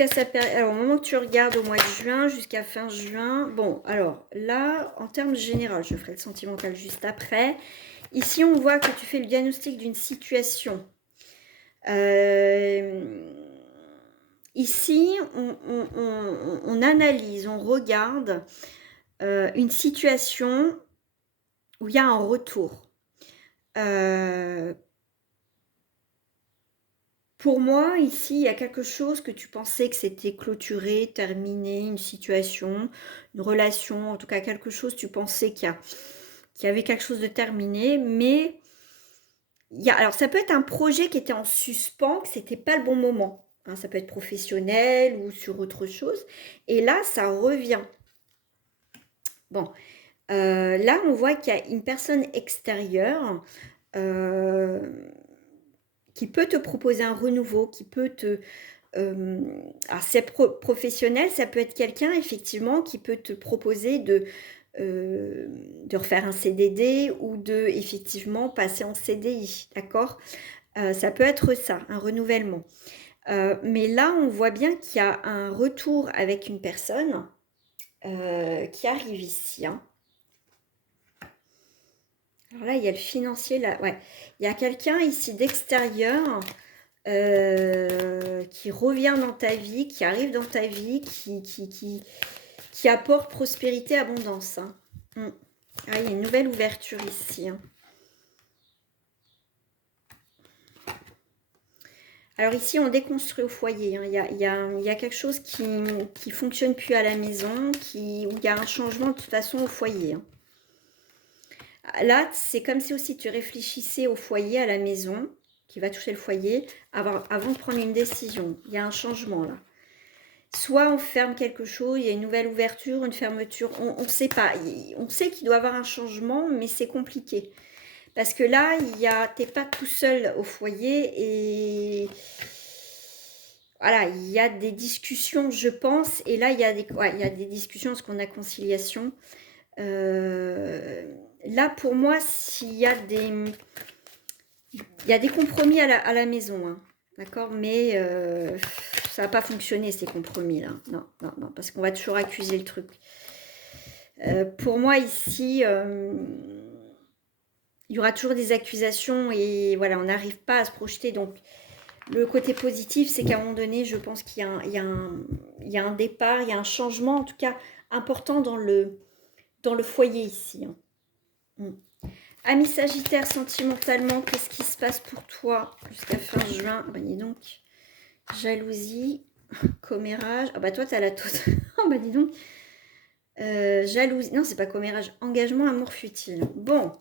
jusqu'à sa période. Alors, au moment que tu regardes au mois de juin, jusqu'à fin juin. Bon, alors là, en termes généraux, je ferai le sentimental juste après. Ici, on voit que tu fais le diagnostic d'une situation. Ici, on analyse, on regarde une situation où il y a un retour. Pour moi, ici, il y a quelque chose que tu pensais que c'était clôturé, terminé, une situation, une relation, en tout cas quelque chose, tu pensais qu'il y avait quelque chose de terminé, mais alors ça peut être un projet qui était en suspens, que c'était pas le bon moment. Hein, ça peut être professionnel ou sur autre chose. Et là, ça revient. Bon, là, on voit qu'il y a une personne extérieure qui peut te proposer un renouveau, qui peut te... alors c'est professionnel, ça peut être quelqu'un effectivement qui peut te proposer de refaire un CDD ou de effectivement passer en CDI, d'accord. Ça peut être ça, un renouvellement. Mais là, on voit bien qu'il y a un retour avec une personne qui arrive ici. Hein. Alors là, il y a le financier, là, ouais. Il y a quelqu'un ici d'extérieur qui revient dans ta vie, qui arrive dans ta vie, qui apporte prospérité, abondance. Hein. Ah, il y a une nouvelle ouverture ici. Hein. Alors ici, on déconstruit au foyer. Hein. Il y a quelque chose qui ne fonctionne plus à la maison, où il y a un changement de toute façon au foyer. Hein. Là, c'est comme si aussi tu réfléchissais au foyer, à la maison, qui va toucher le foyer, avant de prendre une décision. Il y a un changement là. Soit on ferme quelque chose, il y a une nouvelle ouverture, une fermeture, on ne sait pas. On sait qu'il doit y avoir un changement, mais c'est compliqué. Parce que là, tu n'es pas tout seul au foyer et voilà, il y a des discussions, je pense. Et là, il y a des discussions, ce qu'on a conciliation. Là, pour moi, il y a des compromis à la maison. Hein. D'accord, mais ça va pas fonctionner ces compromis là. Non, non, non, parce qu'on va toujours accuser le truc. Pour moi ici, il y aura toujours des accusations et voilà, on n'arrive pas à se projeter. Donc le côté positif, c'est qu'à un moment donné, je pense qu'il y a un départ, il y a un changement en tout cas important dans le foyer ici. Hein. Ami Sagittaire, sentimentalement, qu'est-ce qui se passe pour toi jusqu'à fin juin? Ben dis donc. Jalousie, commérage. Ah bah toi, t'as la totale. Ah bah dis donc. Jalousie. Non, c'est pas commérage. Engagement, amour futile. Bon.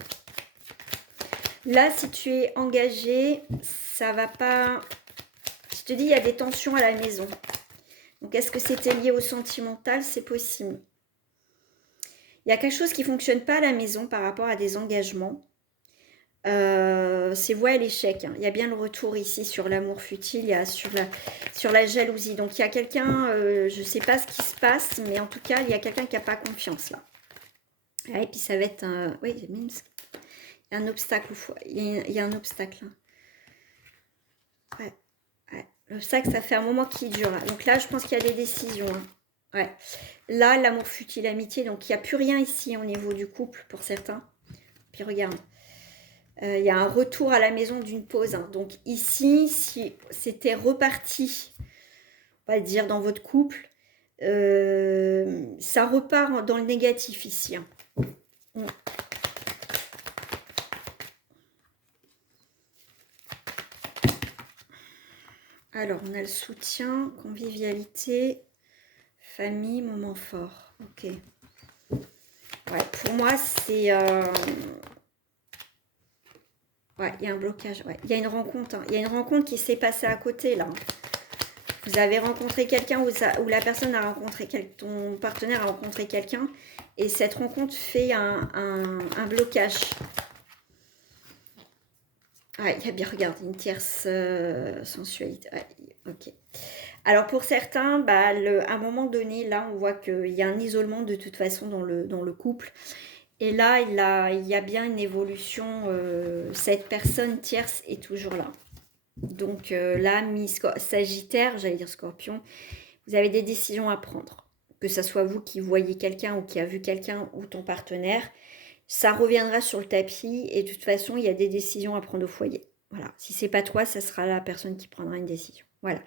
Là, si tu es engagé, ça va pas... Je te dis, il y a des tensions à la maison. Donc, est-ce que c'était lié au sentimental? C'est possible. Il y a quelque chose qui ne fonctionne pas à la maison par rapport à des engagements. C'est voie à l'échec. Hein. Il y a bien le retour ici sur l'amour futile, il y a sur la jalousie. Donc il y a quelqu'un, je ne sais pas ce qui se passe, mais en tout cas, il y a quelqu'un qui n'a pas confiance là. Ah, et puis ça va être un... Oui, il y a un obstacle. Il y a un obstacle. Hein. Ouais, ouais. L'obstacle, ça fait un moment qui dure. Là. Donc là, je pense qu'il y a des décisions. Hein. Ouais. Là, l'amour futile, l'amitié. Donc il n'y a plus rien ici au niveau du couple pour certains. Puis regarde. Il y a un retour à la maison d'une pause. Hein. Donc ici, si c'était reparti, on va dire dans votre couple, ça repart dans le négatif ici. Hein. Alors, on a le soutien, convivialité, famille, moment fort. Ok. Ouais, pour moi, c'est... Ouais, il y a un blocage. Ouais. Il y a une rencontre. Hein. Il y a une rencontre qui s'est passée à côté, là. Vous avez rencontré quelqu'un ou la personne a rencontré ton partenaire a rencontré quelqu'un et cette rencontre fait un blocage. Ah, il y a bien, regarde, une tierce sensualité. Ouais, ok. Alors pour certains, bah, à un moment donné, là, on voit qu'il y a un isolement de toute façon dans le couple. Et là, il y a bien une évolution. Cette personne tierce est toujours là. Donc là, Sagittaire, j'allais dire Scorpion, Vous avez des décisions à prendre. Que ce soit vous qui voyez quelqu'un ou qui a vu quelqu'un ou ton partenaire, ça reviendra sur le tapis et de toute façon, il y a des décisions à prendre au foyer. Voilà. Si c'est pas toi, ça sera la personne qui prendra une décision. Voilà.